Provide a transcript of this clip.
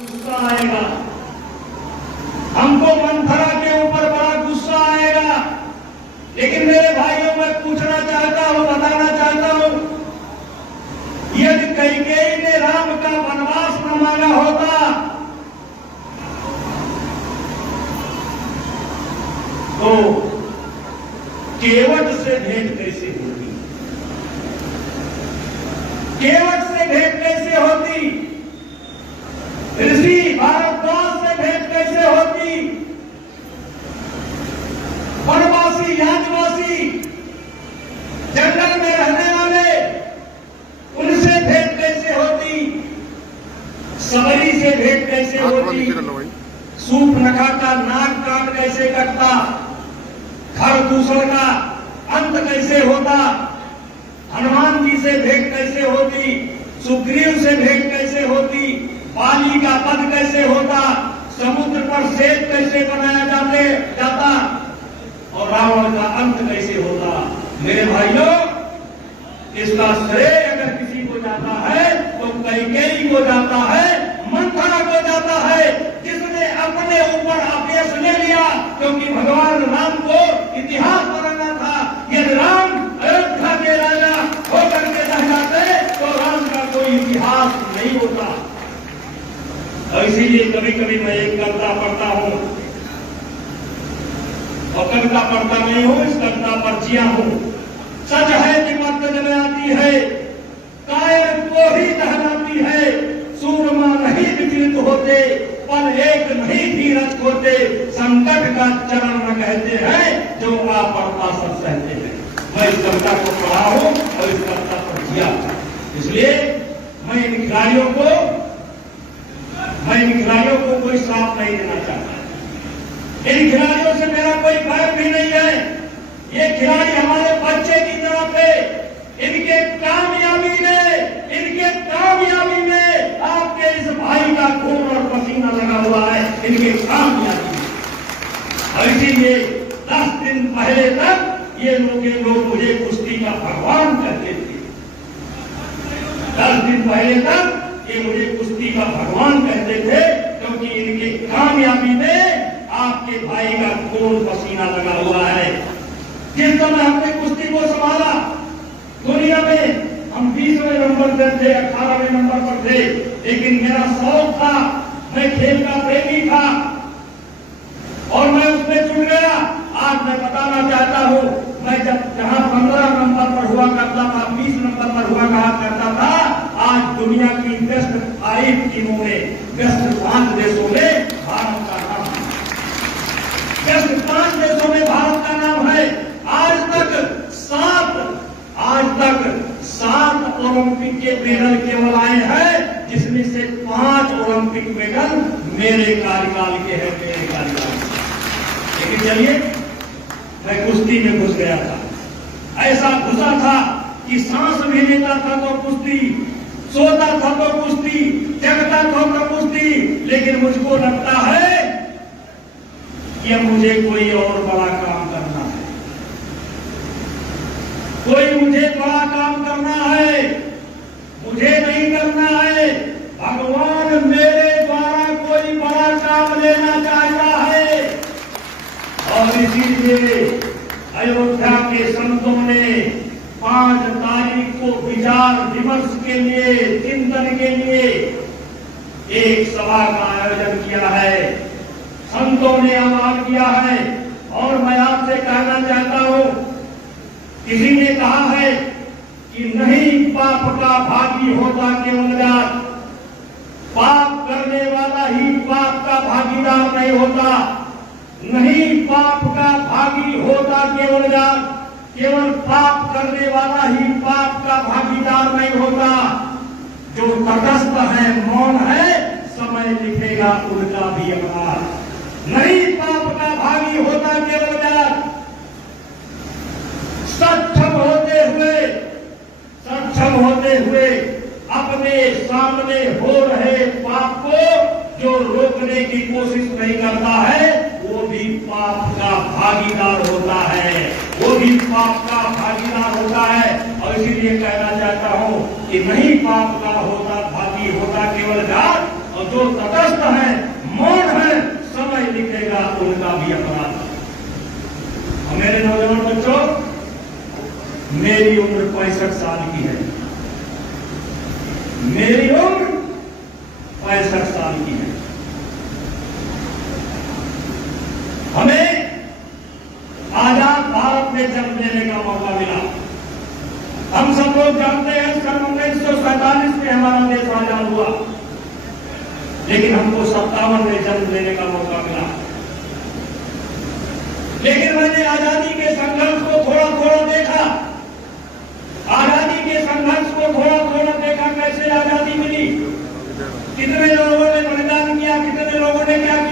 गुस्सा आएगा, हमको मंथरा के ऊपर बड़ा गुस्सा आएगा। लेकिन मेरे भाइयों, मैं पूछना चाहता हूं, बताना चाहता हूं, यदि कैकेयी ने राम का वनवास न मांगा होता तो केवट से भेंट कैसे होती? केवट से भेंट कैसे होती? ऋषि भारद्वाज से भेंट कैसे होती? वनवासी, यादवासी, जंगल में रहने वाले, उनसे भेंट कैसे होती? सबरी से भेंट कैसे होती? सूर्पनखा का नाक काट कैसे कटता? खरदूषण का अंत कैसे होता? हनुमान जी से भेंट कैसे होती? सुग्रीव से भेंट कैसे होती? बाली का वध कैसे होता? समुद्र पर सेतु कैसे बनाया जाता? और रावण का अंत कैसे होता? मेरे भाइयों, इसका श्रेय अगर किसी को जाता है तो कैकेयी को जाता है, मंथरा को जाता है, जिसने अपने ऊपर आदेश ले लिया। क्योंकि भगवान राम को इतिहास बनाना था। यदि राम अयोध्या के राजा होकर के रह जाते तो राम का कोई इतिहास नहीं होता। और इसीलिए कभी कभी मैं एक कविता पढ़ता हूं, और कविता पढ़ता नहीं हूं, इस कविता पर जिया हूं। सच है कि मत जब आती है, कायर को ही दहलाती है। सूरमा नहीं विचलित होते, पर एक नहीं धीरज होते। संकट का चरण न कहते हैं, जो आ पड़ता सब सहते हैं। मैं इस कविता को पढ़ा हूं और इस कविता पर जिया। इसलिए मैं इन खिलाड़ियों को कोई श्राप नहीं देना चाहता। इन खिलाड़ियों से मेरा कोई बैर भी नहीं है। ये खिलाड़ी हमारे बच्चे की तरफ है। इनके कामयाबी में आपके इस भाई का खून और पसीना लगा हुआ है, इनके कामयाबी में। और इसीलिए 10 दिन पहले तक ये लोग मुझे कुश्ती का भगवान कहते थे। 10 दिन पहले तक ये मुझे कुश्ती का भगवान कहते थे, क्योंकि इनके कामयाबी में आपके भाई का खून पसीना लगा हुआ है। जिस समय हमने कुश्ती को संभाला, दुनिया में हम 20वें नंबर पर थे, 18वें नंबर पर थे, लेकिन मेरा शौक था, मैं खेल का प्रेमी था और मैं उसमें जुड़ गया। आज मैं बताना चाहता हूं, मैं जहां 15 नंबर पर हुआ करता था, 20 नंबर पर हुआ करता था, आज दुनिया की बेस्ट 5 टीमों में, बेस्ट 5 देशों में भारत का नाम है। बेस्ट 5 देशों में भारत का नाम है। आज तक 7 ओलंपिक के मेडल केवल आए हैं, जिसमें से 5 ओलंपिक मेडल मेरे कार्यकाल के हैं, मेरे कार्यकाल के। लेकिन चलिए, मैं कुश्ती में घुस गया था। ऐसा घुसा था कि सांस भी लेता था तो कुश्ती, सोता था तो कुश्ती, जगता था तो कुश्ती। लेकिन मुझको लगता है कि अब मुझे कोई और बड़ा काम करना है, कोई मुझे बड़ा काम करना है। मुझे नहीं करना है, भगवान मेरे द्वारा कोई बड़ा काम लेना चाहता है। और इसीलिए अयोध्या के संतों ने 5 तारीख को विचार विमर्श के लिए, चिंतन के लिए एक सभा का आयोजन किया है। संतों ने आह्वान किया है। और मैं आपसे कहना चाहता हूं, किसी ने कहा है कि नहीं, पाप का भागी होता केवल जात। पाप करने वाला ही पाप का भागीदार नहीं होता। नहीं, पाप का भागी होता केवल जात। केवल पाप करने वाला ही पाप का भागीदार नहीं होता। जो तटस्थ है, मौन है, समय लिखेगा उनका भी अपराध। नहीं, पाप का भागी होता केवल जात। सक्षम होते हुए अपने सामने हो रहे पाप को जो रोकने की कोशिश नहीं करता है, वो भी पाप का भागीदार होता है, वो भी पाप का भागीदार होता है। और इसीलिए कहना चाहता हूं कि नहीं, पाप का होता भागी होता केवल जात। और जो तटस्थ का भी अपराध। और मेरे नौजवान बच्चों, मेरी उम्र 65 साल की है। मेरी उम्र 65 साल की है। हमें आजाद भारत में जन्म लेने का मौका मिला। हम सब लोग जानते हैं 1947 में हमारा देश आजाद हुआ, लेकिन हमको 57 में जन्म लेने का मौका मिला। लेकिन मैंने आजादी के संघर्ष को थोड़ा थोड़ा देखा। आजादी के संघर्ष को थोड़ा थोड़ा देखा, कैसे आजादी मिली, कितने लोगों ने बलिदान किया, कितने लोगों ने क्या